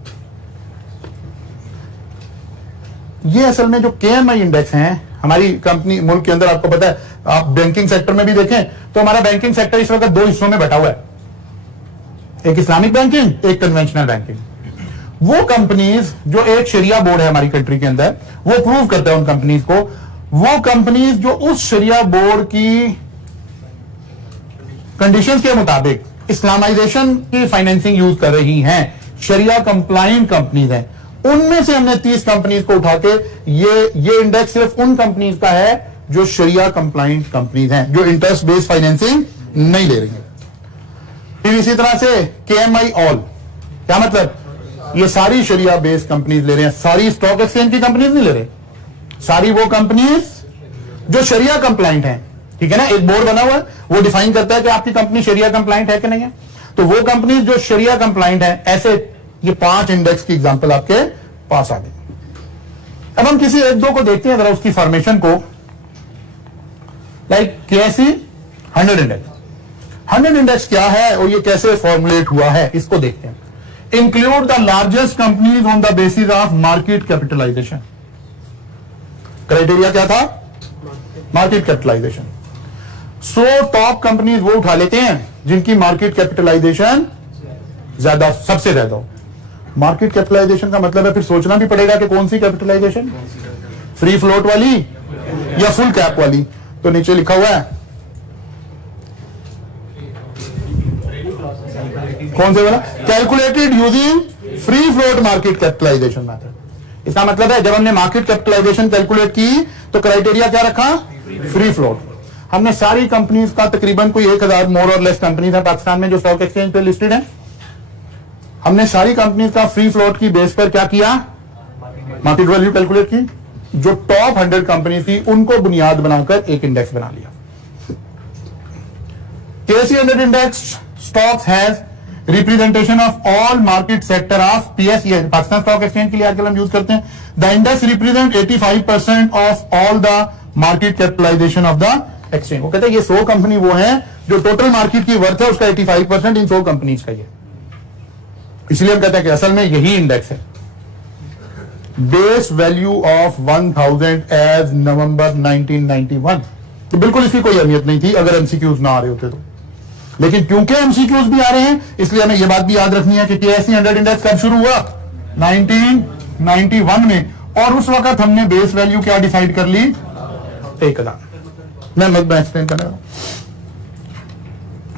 ये असल में जो KMI इंडेक्स हैं हमारी कंपनी मुल्क के अंदर, आपको पता है, आप बैंकिंग सेक्टर में भी देखें तो हमारा बैंकिंग सेक्टर इस वक्त 2 हिस्सों में बटा हुआ है। एक इस्लामिक बैंकिंग, एक कन्वेंशनल बैंकिंग। वो कंपनीज जो एक शरिया बोर्ड है हमारी कंट्री के अंदर, वो अप्रूव करता है उन कंपनीज को। वो कंपनीज जो उस शरिया बोर्ड की कंडीशंस के मुताबिक इस्लामाइजेशन की फाइनेंसिंग यूज कर रही हैं, शरिया कंप्लायंट कंपनीज हैं, उनमें से हमने 30 कंपनीज को उठा के ये इंडेक्स सिर्फ उन कंपनीज का है जो शरिया कंप्लायंट कंपनीज हैं, जो इंटरेस्ट बेस्ड फाइनेंसिंग नहीं ले रही है। फिर इसी तरह से KMI ऑल, क्या मतलब, ये सारी शरिया बेस्ड कंपनीज ले रहे हैं, सारी स्टॉक एक्सचेंज की कंपनीज नहीं ले रहे, सारी वो कंपनीज जो शरिया कंप्लायंट हैं। ठीक है ना, एक बोर्ड बना हुआ है, वो डिफाइन करता है कि आपकी कंपनी शरिया कंप्लायंट है कि नहीं है। तो वो कंपनीज जो शरिया कंप्लायंट है, ऐसे ये 5 इंडेक्स की एग्जांपल आपके पास आ गई। अब हम किसी एक दो को देखते हैं जरा उसकी फॉर्मेशन को, लाइक KSE 100 इंडेक्स। 100 इंडेक्स क्या है और ये कैसे फॉर्मुलेट हुआ है, इसको देखते हैं। Include the largest companies on the basis of market capitalization. Criteria क्या था, मार्केट कैपिटलाइजेशन। 100 टॉप कंपनीज वो उठा लेते हैं जिनकी मार्केट कैपिटलाइजेशन ज्यादा, सबसे ज्यादा हो। मार्केट कैपिटलाइजेशन का मतलब है फिर सोचना भी पड़ेगा कि कौन सी कैपिटलाइजेशन, फ्री फ्लोट वाली या फुल कैप वाली। तो नीचे लिखा हुआ है कौन से वाला, calculated using free float market capitalization method. इसका मतलब है जब हमने मार्केट कैपिटलाइजेशन कैलकुलेट की तो क्राइटेरिया क्या रखा, फ्री फ्लोट। हमने सारी कंपनीज का तकरीबन कोई 1000 मोर और लेस कंपनीज है पाकिस्तान में जो स्टॉक एक्सचेंज पे लिस्टेड है। हमने सारी कंपनीज का फ्री फ्लोट की बेस पर क्या किया, मार्केट वैल्यू कैलकुलेट की। जो टॉप 100 कंपनी थी उनको बुनियाद बनाकर एक इंडेक्स बना लिया। KSE 100 index stocks has representation of all market sector of PSE, Pakistan stock exchange के लिए आजकल हम यूज करते हैं। The index represent 85% of all the market capitalization of the exchange. वो कहते हैं ये 100 कंपनी वो है जो टोटल मार्केट की वर्थ है उसका 85% इन 100 कंपनीज का ये। इसलिए हम कहते हैं कि असल में यही इंडेक्स है। बेस वैल्यू ऑफ 1000 एज नवंबर 1991। तो बिल्कुल इसकी कोई अहमियत नहीं थी अगर MCQs ना आ रहे होते तो, लेकिन क्योंकि MCQs भी आ रहे हैं इसलिए हमें यह बात भी याद रखनी है कि KSE 100 इंडेक्स कब शुरू हुआ, 1991 में, और उस वक्त हमने बेस वैल्यू क्या डिसाइड कर ली, 1000। मैं एक्सप्लेन कर रहा हूं।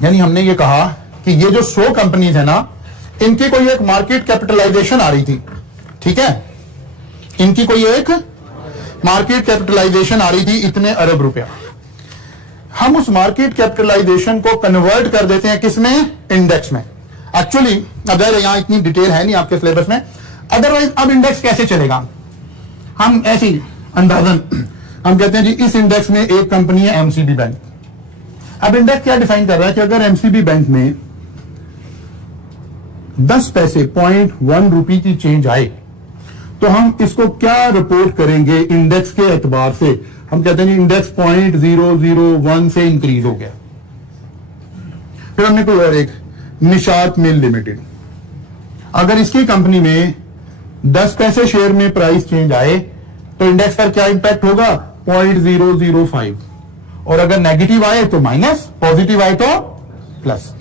यानी हमने ये कहा कि ये जो 100 कंपनीज है ना, इनकी कोई एक मार्केट कैपिटलाइजेशन आ रही थी। ठीक है, इनकी कोई एक मार्केट कैपिटलाइजेशन आ रही थी इतने अरब रुपया। हम उस मार्केट कैपिटलाइजेशन को कन्वर्ट कर देते हैं किसमें, इंडेक्स में। एक्चुअली अगर यहां इतनी डिटेल है नहीं आपके सिलेबस में, अदरवाइज अब इंडेक्स कैसे चलेगा, हम ऐसी अंदाजन हम कहते हैं जी इस इंडेक्स में एक कंपनी है MCB बैंक। अब इंडेक्स क्या डिफाइन कर रहा है कि अगर MCB बैंक में 10 पैसे 0.1 रुपए की चेंज आए तो हम इसको क्या रिपोर्ट करेंगे इंडेक्स के एतबार से। हम कहते हैं इंडेक्स 0.001 से इंक्रीज हो गया। फिर हमने कोई और एक निशात मिल लिमिटेड, अगर इसकी कंपनी में 10 पैसे शेयर में प्राइस चेंज आए तो इंडेक्स पर क्या इंपैक्ट होगा, 0.005, और अगर नेगेटिव आए तो माइनस, पॉजिटिव आए तो प्लस।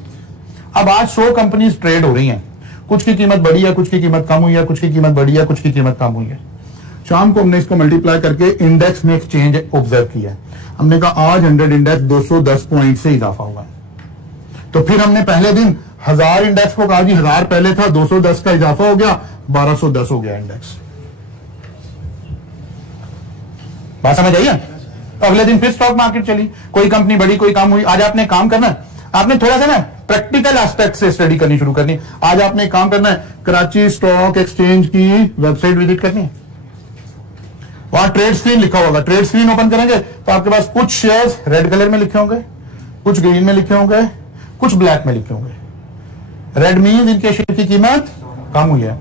अब आज 100 कंपनीज ट्रेड हो रही हैं, कुछ की कीमत बढ़ी है, कुछ की कीमत कम हुई है, कुछ की कीमत बढ़ी है, कुछ की कीमत कम हुई है। शाम को हमने इसको मल्टीप्लाई करके इंडेक्स में एक चेंज ऑब्जर्व किया। हमने कहा आज 100 इंडेक्स 210 पॉइंट से इजाफा हुआ। तो फिर हमने पहले दिन 1000 इंडेक्स को कहा जी 1000 पहले था, 210 का इजाफा हो गया, 1210 हो गया इंडेक्स। बात समझ आई है। तो अगले दिन फिर स्टॉक मार्केट चली, कोई कंपनी बढ़ी कोई कम हुई। आज आपने काम करना है, आपने थोड़ा सा ना प्रैक्टिकल एस्पेक्ट से स्टडी करनी शुरू करनी। आज आपने काम करना है, कराची स्टॉक एक्सचेंज की वेबसाइट विजिट करनी है, वहां ट्रेड स्क्रीन लिखा होगा। ट्रेड स्क्रीन ओपन करेंगे तो आपके पास कुछ शेयर्स रेड कलर में लिखे होंगे, कुछ ग्रीन में लिखे होंगे, कुछ ब्लैक में लिखे होंगे। रेड मीन्स इनके शेयर की कीमत कम हुई है,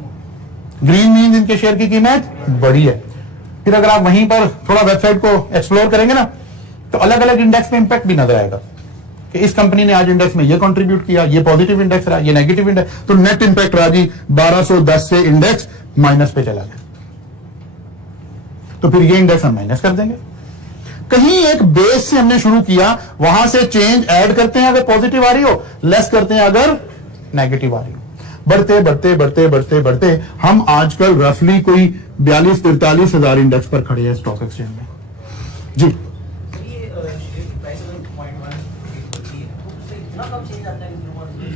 ग्रीन मीन्स इनके शेयर की कीमत बढ़ी है। फिर अगर आप वहीं पर थोड़ा वेबसाइट को एक्सप्लोर करेंगे ना तो अलग अलग इंडेक्स में इंपैक्ट भी नजर आएगा कि इस कंपनी ने आज इंडेक्स में ये कंट्रीब्यूट किया, ये पॉजिटिव इंडेक्स रहा, ये नेगेटिव इंडेक्स। तो नेट इंपैक्ट रहा जी 1210 से इंडेक्स माइनस पे चला गया। तो फिर ये इंडेक्स हम माइनस कर देंगे। कहीं एक बेस से हमने शुरू किया, वहां से चेंज ऐड करते हैं अगर पॉजिटिव आ रही हो, लेस करते हैं अगर नेगेटिव आ रही है। बढ़ते बढ़ते बढ़ते बढ़ते बढ़ते हम आजकल रफली कोई 42-43 हजार इंडेक्स पर खड़े हैं स्टॉक एक्सचेंज में। जी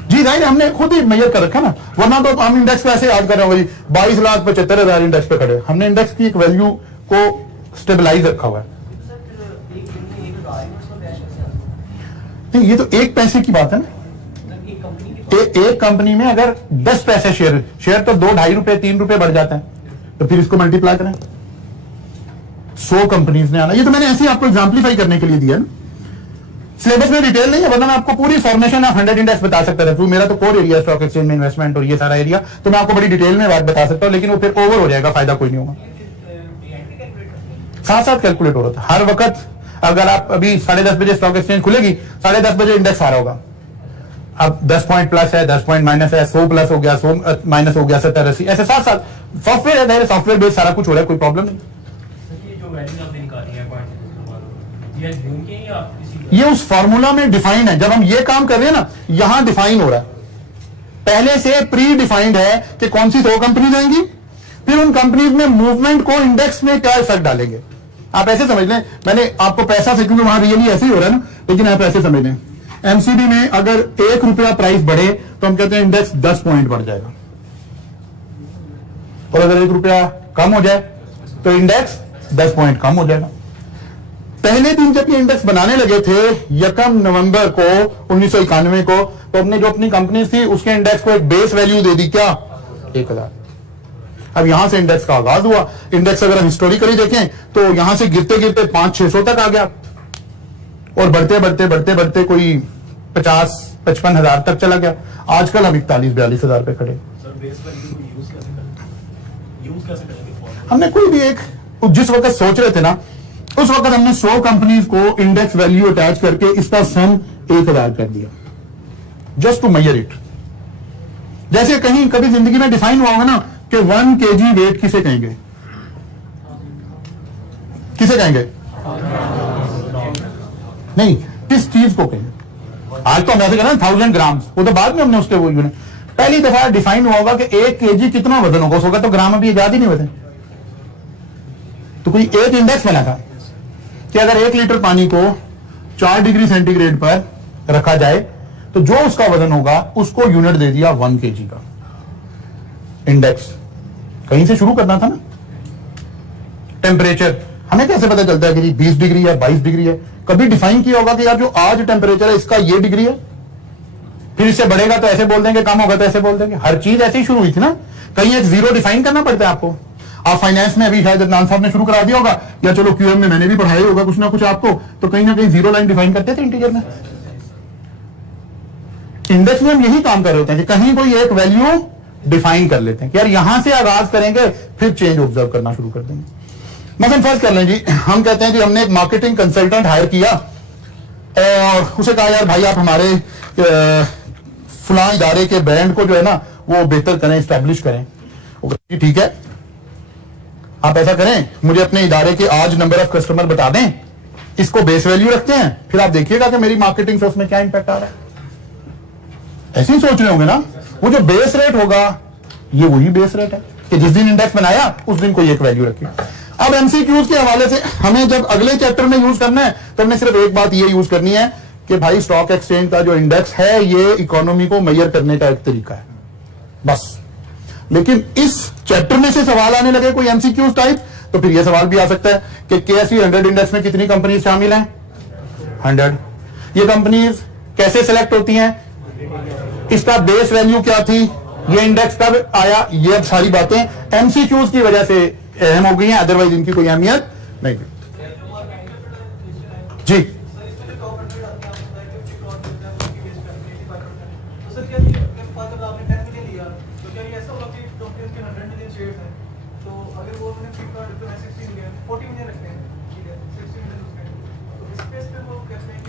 जी राइट, हमने खुद ही मेजर कर रखा ना, वरना तो हम इंडेक्स पे ऐसे याद कर रहे होंगे जी 22,75,000 इंडेक्स पे खड़े। हमने इंडेक्स की एक वैल्यू को स्टेबलाइज रखा हुआ है। नहीं, ये तो एक पैसे की बात है ना। एक कंपनी में अगर 10 पैसे शेयर तो 2-2.5 रुपए 3 रुपए बढ़ जाते हैं, तो फिर इसको मल्टीप्लाई करें, 100 कंपनीज ने आना। ये तो मैंने ऐसे ही आपको एग्जाम्पलीफाई करने के लिए दिया ना, सिलेबस में डिटेल नहीं है, वरना मैं आपको पूरी फॉर्मेशन ऑफ 100 इंडेक्स बता सकता था। मेरा तो कोर एरिया स्टॉक एक्सचेंज में इन्वेस्टमेंट और ये सारा एरिया, तो मैं आपको बड़ी डिटेल में बात बता सकता हूं, लेकिन वो फिर ओवर हो जाएगा, फायदा कोई नहीं होगा। साथ साथ कैलकुलेट हो रहा था हर वक्त। अगर आप अभी 10:30 बजे स्टॉक एक्सचेंज खुलेगी, 10:30 बजे इंडेक्स आ रहा होगा। अब 10 पॉइंट प्लस है, 10 पॉइंट माइनस है, 100 प्लस हो गया, 100 माइनस हो गया, 70-80 ऐसे साथ साथ सॉफ्टवेयर है, सॉफ्टवेयर बेस्ड सारा कुछ हो रहा है, कोई प्रॉब्लम नहीं। ये उस फॉर्मूला में डिफाइंड है। जब हम ये काम कर रहे हैं ना, यहां डिफाइन हो रहा है, पहले से प्री डिफाइंड है कि कौन सी 100 कंपनीज आएंगी, फिर उन कंपनीज में मूवमेंट को इंडेक्स में क्या इफेक्ट डालेंगे। आप ऐसे समझ लें, मैंने आपको पैसा से, क्योंकि वहां रियली ऐसे ही हो रहा है ना, लेकिन आप ऐसे समझ लें, एमसीबी में अगर 1 रुपया प्राइस बढ़े तो हम कहते हैं इंडेक्स 10 पॉइंट बढ़ जाएगा, और अगर 1 रुपया कम हो जाए तो इंडेक्स 10 पॉइंट कम हो जाएगा। पहले दिन जब ये इंडेक्स बनाने लगे थे 1 नवंबर को 1991 को, तो हमने जो अपनी कंपनी थी उसके इंडेक्स को एक बेस वैल्यू दे दी, क्या 1000। अब यहां से इंडेक्स का आगाज हुआ। इंडेक्स अगर हम हिस्टोरिकली देखें तो यहां से गिरते गिरते 500-600 तक आ गया, और बढ़ते बढ़ते बढ़ते बढ़ते कोई 50-55 हजार तक चला गया। आजकल हम 41-42 हजार पे खड़े। हमने कोई भी एक, जिस वक्त सोच रहे थे ना, उस वक्त हमने 100 कंपनीज को इंडेक्स वैल्यू अटैच करके इसका सम 1000 कर दिया, जस्ट टू मेजर इट। जैसे कहीं कभी जिंदगी में डिफाइन हुआ होगा ना कि 1 kg वेट किसे कहेंगे, किसे कहेंगे, नहीं, किस चीज को कहेंगे। आज तो हम ऐसे कहना 1000 ग्राम, वो तो बाद में हमने उसके वो यूनिट, पहली दफा डिफाइन हुआ होगा कि 1 kg कितना वजन होगा। उसका तो ग्राम अभी इजाद ही नहीं हुए थे, तो कोई एक इंडेक्स बना था कि अगर 1 लीटर पानी को 4 डिग्री सेंटीग्रेड पर रखा जाए तो जो उसका वजन होगा उसको यूनिट दे दिया 1 kg का इंडेक्स। कहीं से शुरू करना था ना। टेम्परेचर हमें कैसे पता चलता है कि जी 20 डिग्री है, 22 डिग्री है? कभी डिफाइन किया होगा कि यार जो आज टेम्परेचर है इसका ये डिग्री है, फिर इससे बढ़ेगा तो ऐसे बोल देंगे, कम होगा तो ऐसे बोल देंगे। हर चीज ऐसे ही शुरू हुई थी ना, कहीं एक जीरो डिफाइन करना पड़ता है आपको। आप फाइनेंस में अभी शायद अदनान साहब ने शुरू करा दिया होगा, या चलो क्यूएम में मैंने भी पढ़ाया होगा कुछ ना कुछ आपको, तो कहीं ना कहीं जीरो लाइन डिफाइन करते थे इंटीजर में। इंडेक्स में हम यही काम कर रहे होते हैं कि कहीं कोई एक वैल्यू डिफाइन कर लेते हैं कि यार यहां से आगाज करेंगे, फिर चेंज ऑब्जर्व करना शुरू कर देंगे। मसलन फर्ज कर लें जी, हम कहते हैं कि हमने एक मार्केटिंग कंसल्टेंट हायर किया और उसे कहा यार भाई आप हमारे फलां इदारे के ब्रांड को जो है ना वो बेहतर करें, स्टैब्लिश करें। ठीक है, आप ऐसा करें, मुझे अपने इदारे के आज नंबर ऑफ कस्टमर बता दें, इसको बेस वैल्यू रखते हैं, फिर आप देखिएगा कि मेरी मार्केटिंग से उसमें क्या इंपैक्ट आ रहा है। ऐसे ही सोच रहे होंगे ना, वो जो बेस रेट होगा ये वही बेस रेट है कि जिस दिन इंडेक्स बनाया उस दिन कोई एक वैल्यू रखी। अब एमसीक्यूज के हवाले से हमें जब अगले चैप्टर में यूज करना है तो हमने सिर्फ एक बात ये यूज करनी है कि भाई स्टॉक एक्सचेंज का जो इंडेक्स है ये इकोनॉमी को मेजर करने का एक तरीका है, बस। लेकिन इस चैप्टर में से सवाल आने लगे कोई एमसीक्यूज टाइप, तो फिर यह सवाल भी आ सकता है कि केएसई 100 इंडेक्स में कितनी कंपनीज शामिल हैं? 100। ये कंपनीज कैसे सिलेक्ट होती हैं? इसका बेस वैल्यू क्या थी? ये इंडेक्स कब आया? ये अब सारी बातें एमसीक्यूज की वजह से अहम हो गई हैं, अदरवाइज इनकी कोई अहमियत नहीं थी। जी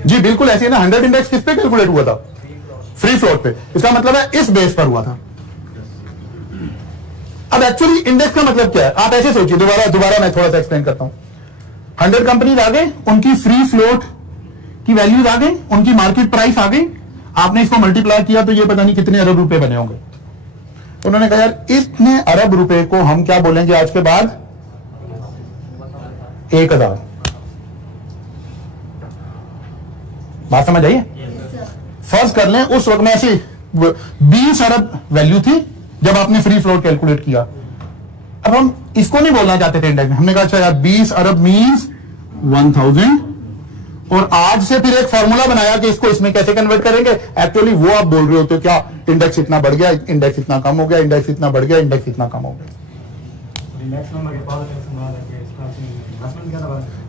जी बिल्कुल ऐसे ना। 100 इंडेक्स किस पे कैलकुलेट हुआ था? फ्री फ्लोट पे। इसका मतलब है इस बेस पर हुआ था। अब एक्चुअली इंडेक्स का मतलब क्या है आप ऐसे सोचिए, दोबारा मैं थोड़ा सा एक्सप्लेन करता हूं। 100 कंपनीज आ गए, उनकी फ्री फ्लोट की वैल्यूज आ गई, उनकी मार्केट प्राइस आ गई। आपने इसको मल्टीप्लाई किया तो ये पता नहीं कितने अरब रुपए बने होंगे। उन्होंने कहा यार इतने अरब रुपए को हम क्या बोलेंगे आज के बाद 1000। बात समझ आई? फर्ज कर लें उस वक्त में ऐसी 20 अरब वैल्यू थी जब आपने फ्री फ्लोट कैलकुलेट किया। अब हम इसको नहीं बोलना चाहते थे इंडेक्स में, हमने कहा अच्छा यार 20 अरब मींस 1000, और आज से फिर एक फॉर्मूला बनाया कि इसको इसमें कैसे कन्वर्ट करेंगे। एक्चुअली वो आप बोल रहे हो तो क्या इंडेक्स इतना बढ़ गया, इंडेक्स इतना कम हो गया, इंडेक्स इतना बढ़ गया, इंडेक्स इतना कम हो गया।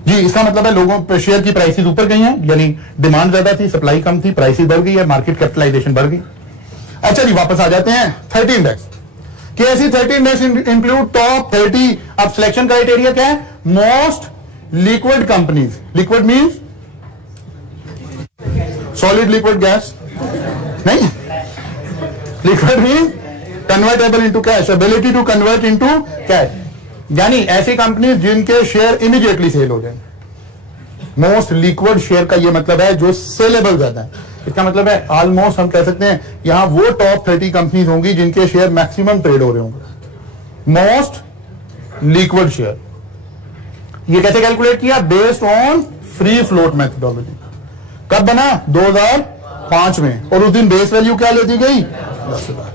जी, इसका मतलब है लोगों पे शेयर की प्राइसेस ऊपर गई हैं, यानी डिमांड ज्यादा थी, सप्लाई कम थी, प्राइसेस बढ़ गई है, मार्केट कैपिटलाइजेशन बढ़ गई। अच्छा जी, वापस आ जाते हैं 30 index. KSE 30 index include top 30। अब सिलेक्शन क्राइटेरिया क्या है? Most liquid companies. Liquid means solid liquid gas नहीं, liquid means convertible into cash, ability to convert into cash, यानी ऐसी कंपनी जिनके शेयर इमीडिएटली सेल हो जाए। मोस्ट लिक्विड शेयर का ये मतलब है जो सेलेबल ज्यादा है। इसका मतलब है ऑलमोस्ट हम कह सकते हैं यहां वो टॉप 30 कंपनीज होंगी जिनके शेयर मैक्सिमम ट्रेड हो रहे होंगे। Most liquid share. ये कैसे कैलकुलेट किया? Based on free float methodology. कब बना? 2005 में, और उस दिन बेस वैल्यू क्या लेती गई? 10,000।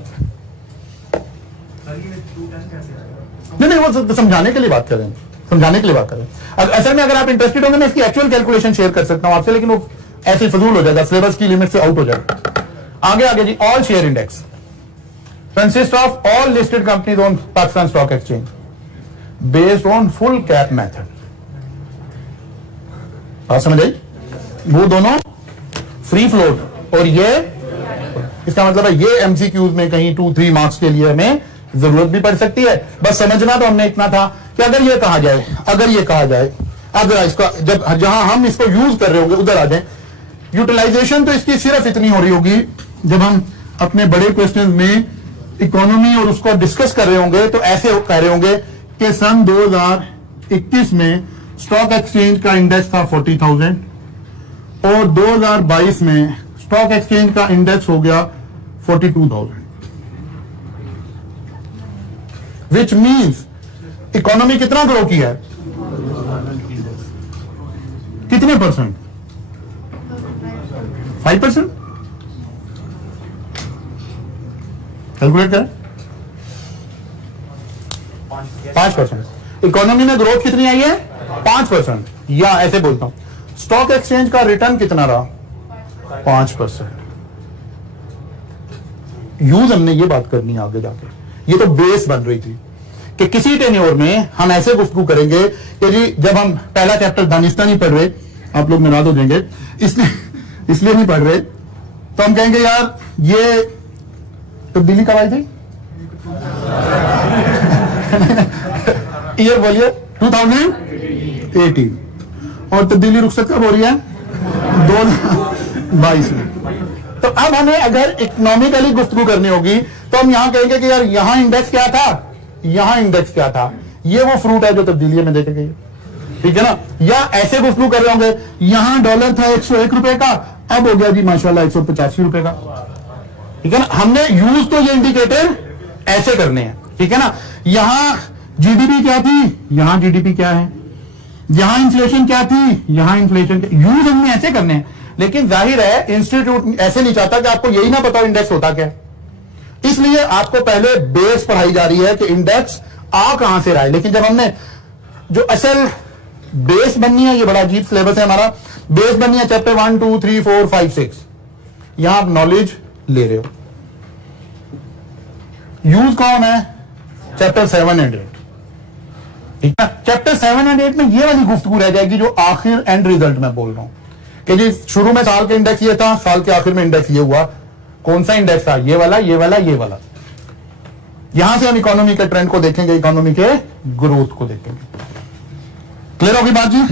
नहीं, वो समझाने के लिए बात कर रहे हैं, समझाने के लिए बात कर रहे हैं। असल में अगर आप इंटरेस्टेड होंगे मैं इसकी एक्चुअल कैलकुलेशन शेयर कर सकता हूं आपसे, लेकिन वो ऐसे फजूल हो जाएगा, सिलेबस की लिमिट से आउट हो जाएगा। आगे जी, all share index consist of all listed companies on Pakistan stock exchange based on full cap method. बात समझ आई? वो दोनों फ्री फ्लोट, और ये इसका मतलब है ये MCQs में कहीं 2-3 मार्क्स के लिए हमें जरूरत भी पड़ सकती है। बस समझना तो हमने इतना था कि अगर ये कहा जाए, अगर इसका जब जहां हम इसको यूज कर रहे होंगे उधर आ जाए, यूटिलाइजेशन तो इसकी सिर्फ इतनी हो रही होगी जब हम अपने बड़े क्वेश्चन में इकोनॉमी और उसको डिस्कस कर रहे होंगे तो ऐसे कह रहे होंगे कि सन 2021 में स्टॉक एक्सचेंज का इंडेक्स था 40,000 और 2022 में स्टॉक एक्सचेंज का इंडेक्स हो गया 42,000, विच मीन्स इकोनॉमी कितना ग्रो किया है? कितने परसेंट? 5%। कैलकुलेट करें। 5%। इकोनॉमी में ग्रोथ कितनी आई है? 5%। या ऐसे बोलता हूं, स्टॉक एक्सचेंज का रिटर्न कितना रहा? 5%। यूज हमने ये बात करनी है आगे जाके, ये तो बेस बन रही थी कि किसी टेन्योर में हम ऐसे गुफ्तगू करेंगे कि जी जब हम पहला चैप्टर दानिस्तानी पढ़ रहे, आप लोग नाराज हो जाएंगे इसलिए नहीं पढ़ रहे, तो हम कहेंगे यार ये तब्दीली कब आई थी? ईयर बोलिए 2018, और तब्दीली रुखसत कब हो रही है? 2022 में। तो अब हमें अगर इकोनॉमिकली गुफ्तगू करनी होगी तो हम यहां कहेंगे कि यार यहां इंडेक्स क्या था, यहां इंडेक्स क्या था। ये वो फ्रूट है जो तब्दीली में देखे गए, ठीक है ना। या ऐसे गुफ्तगू कर रहे होंगे, यहां डॉलर था 101 रुपए का, अब हो गया जी माशाल्लाह 185 रुपए का, ठीक है ना। हमने यूज तो ये इंडिकेटर ऐसे करने हैं, ठीक है ना। यहां जीडीपी क्या थी, यहां जीडीपी क्या है, यहां इन्फ्लेशन क्या थी, यहां इन्फ्लेशन क्या, यूज हमने ऐसे करने हैं। लेकिन जाहिर है इंस्टीट्यूट ऐसे नहीं चाहता कि आपको यही ना पता इंडेक्स होता क्या, इसलिए आपको पहले बेस पढ़ाई जा रही है कि इंडेक्स आ कहां से रहा है। लेकिन जब हमने जो असल बेस बननी है, ये बड़ा अजीब सिलेबस है हमारा, बेस बननी है चैप्टर 1, 2, 3, 4, 5, 6, यहां आप नॉलेज ले रहे हो। यूज कौन है? चैप्टर 7 एंड 8, ठीक है। चैप्टर 7 एंड 8 में ये वाली गुफ्तगू रह जाएगी जो आखिर एंड रिजल्ट में बोल रहा हूं कि जी शुरू में साल के इंडेक्स ये था, साल के आखिर में इंडेक्स ये हुआ। कौन सा इंडेक्स था? ये वाला, ये वाला, ये वाला। यहां से हम इकोनॉमी के ट्रेंड को देखेंगे, इकोनॉमी के ग्रोथ को देखेंगे। क्लियर होगी बात जी?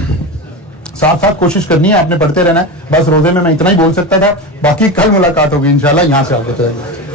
साथ साथ कोशिश करनी है, आपने पढ़ते रहना है। बस रोजे में मैं इतना ही बोल सकता था, बाकी कल मुलाकात होगी इंशाल्लाह, यहां से आगे चलेंगे।